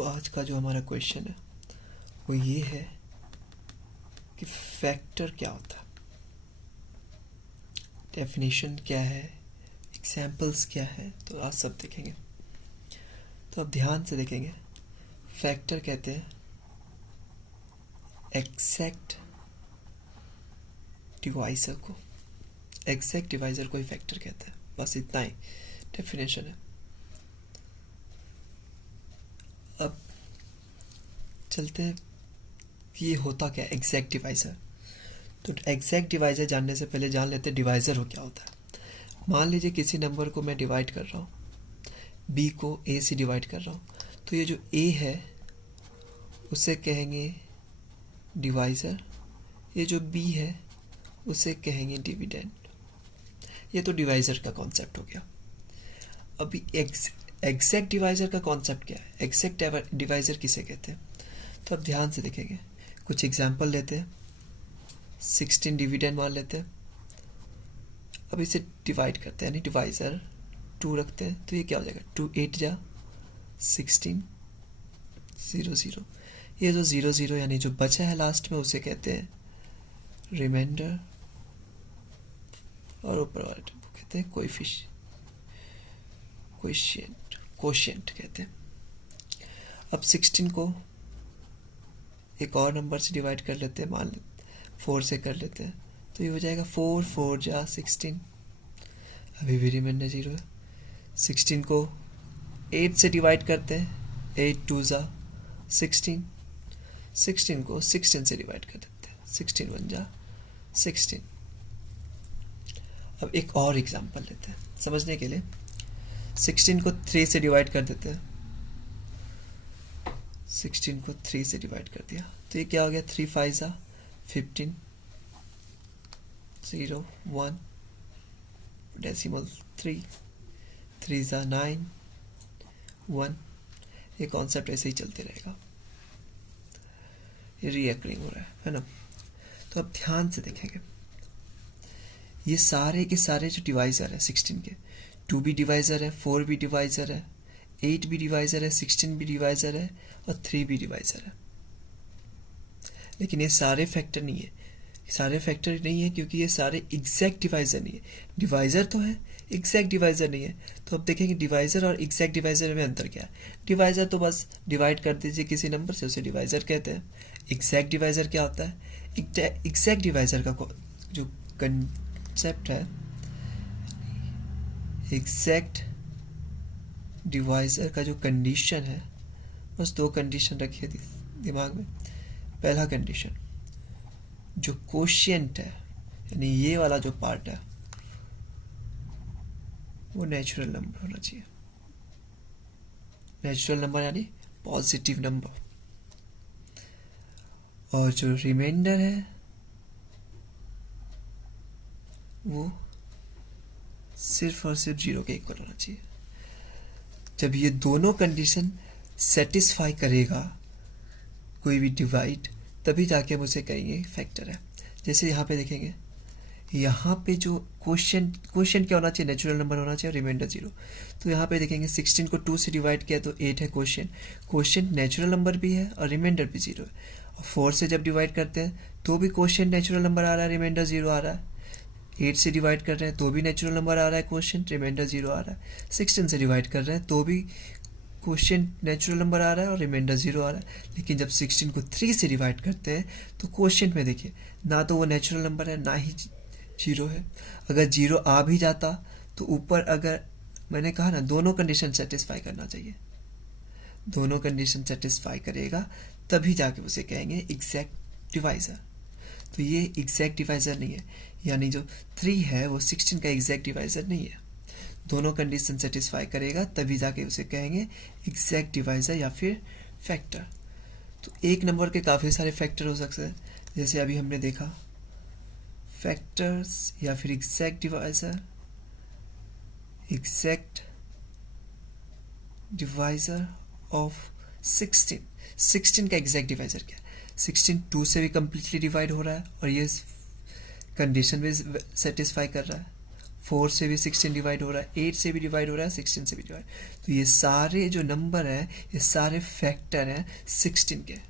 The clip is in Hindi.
आज का जो हमारा क्वेश्चन है वो ये है कि फैक्टर क्या होता है, डेफिनेशन क्या है, एग्जाम्पल्स क्या है। तो आज सब देखेंगे। तो अब ध्यान से देखेंगे। फैक्टर कहते हैं एग्जैक्ट डिवाइजर को, एग्जैक्ट डिवाइजर को ही फैक्टर कहते हैं। बस इतना ही डेफिनेशन है। अब चलते हैं कि ये होता क्या है एग्जैक्ट डिवाइजर। तो एग्जैक्ट डिवाइजर जानने से पहले जान लेते हैं डिवाइजर हो क्या होता है। मान लीजिए किसी नंबर को मैं डिवाइड कर रहा हूँ, बी को ए से डिवाइड कर रहा हूँ, तो ये जो ए है उसे कहेंगे डिवाइजर, ये जो बी है उसे कहेंगे डिविडेंड। ये तो डिवाइजर का कॉन्सेप्ट हो गया। अभी एग्जैक्ट डिवाइजर का कॉन्सेप्ट क्या है, एग्जैक्ट डिवाइजर किसे कहते हैं। तो अब ध्यान से देखेंगे, कुछ एग्जाम्पल लेते हैं। 16 डिविडेंड मान लेते हैं। अब इसे डिवाइड करते हैं, यानी डिवाइजर 2 रखते हैं, तो ये क्या हो जाएगा 2 8 जा 16 0 0। ये जो 0 0 यानी जो बचा है लास्ट में उसे कहते हैं रिमाइंडर, और ऊपर वाले टर्म को कहते हैं कोशिएंट कहते हैं। अब 16 को एक और नंबर से डिवाइड कर लेते हैं, मान लेते 4 से कर लेते हैं, तो ये हो जाएगा 4 4 जा 16। अभी भी रिमाइंडर 0 है। 16 को 8 से डिवाइड करते हैं, 8 2 जा 16। 16 को 16 से डिवाइड कर देते हैं, 16 1 जा 16। अब एक और एग्जांपल लेते हैं समझने के लिए। 16 को 3 से डिवाइड कर देते हैं। 16 को 3 से डिवाइड कर दिया, तो ये क्या हो गया 3 5 जा 15 0 1 डेसिमल 3 3 जा 9 1। ये कॉन्सेप्ट ऐसे ही चलते रहेगा, ये रीअकरिंग हो रहा है ना। तो अब ध्यान से देखेंगे, ये सारे के सारे जो डिवाइजर है 16 के, 2 भी डिवाइजर है, 4 भी डिवाइजर है, 8 भी डिवाइजर है, 16 भी डिवाइजर है और 3 भी डिवाइजर है। लेकिन ये सारे फैक्टर नहीं है, सारे फैक्टर नहीं है क्योंकि ये सारे एग्जैक्ट डिवाइजर नहीं है। डिवाइजर तो है, एग्जैक्ट डिवाइजर नहीं है। तो अब देखेंगे डिवाइजर और एग्जैक्ट डिवाइजर में अंतर क्या है। डिवाइजर तो बस डिवाइड कर दीजिए किसी नंबर से, उसे डिवाइजर कहते हैं। एग्जैक्ट डिवाइजर क्या होता है, एग्जैक्ट डिवाइजर का जो कंसेप्ट है, एग्जैक्ट डिवाइजर का जो कंडीशन है, बस 2 कंडीशन रखिए दिमाग में। पहला कंडीशन, जो कोशिएंट है यानी ये वाला जो पार्ट है वो नेचुरल नंबर होना चाहिए। नेचुरल नंबर यानी पॉजिटिव नंबर। और जो रिमाइंडर है वो सिर्फ और सिर्फ 0 के इक्वल होना चाहिए। जब ये दोनों कंडीशन सेटिस्फाई करेगा कोई भी डिवाइड, तभी जाके हम उसे कहेंगे फैक्टर है। जैसे यहाँ पे देखेंगे, यहाँ पे जो क्वोशिएंट क्या होना चाहिए, नेचुरल नंबर होना चाहिए, रिमाइंडर 0। तो यहाँ पे देखेंगे 16 को 2 से डिवाइड किया तो 8 है क्वोशिएंट नेचुरल नंबर भी है और रिमाइंडर भी 0 है। और 4 से जब डिवाइड करते हैं तो भी क्वोशिएंट नेचुरल नंबर आ रहा है, रिमाइंडर 0 आ रहा है। 8 से डिवाइड कर रहे हैं तो भी नेचुरल नंबर आ रहा है, क्वोशिएंट रिमाइंडर 0 आ रहा है। 16 से डिवाइड कर रहे हैं तो भी क्वोशिएंट नेचुरल नंबर आ रहा है और रिमाइंडर 0 आ रहा है। लेकिन जब 16 को 3 से डिवाइड करते हैं तो क्वोशिएंट में देखिए ना तो वो नेचुरल नंबर है ना ही 0 है। अगर 0 आ भी जाता तो ऊपर, अगर मैंने कहा ना दोनों कंडीशन सेटिस्फाई करना चाहिए, दोनों कंडीशन सेटिस्फाई करेगा तभी जाके उसे कहेंगे एग्जैक्ट डिवाइजर। तो ये एग्जैक्ट डिवाइजर नहीं है, यानी जो 3 है वो 16 का एग्जैक्ट डिवाइजर नहीं है। दोनों कंडीशन सेटिस्फाई करेगा तभी जाके उसे कहेंगे एग्जैक्ट डिवाइजर या फिर फैक्टर। तो एक नंबर के काफ़ी सारे फैक्टर हो सकते हैं, जैसे अभी हमने देखा फैक्टर्स या फिर exact divisor, exact divisor of 16 का एग्जैक्ट डिवाइजर क्या है। 16 2 से भी कम्प्लीटली डिवाइड हो रहा है और ये कंडीशन भी सेटिस्फाई कर रहा है। 4 से भी 16 डिवाइड हो रहा है, 8 से भी डिवाइड हो रहा है, 16 से भी डिवाइड। तो ये सारे जो नंबर हैं ये सारे फैक्टर हैं 16 के।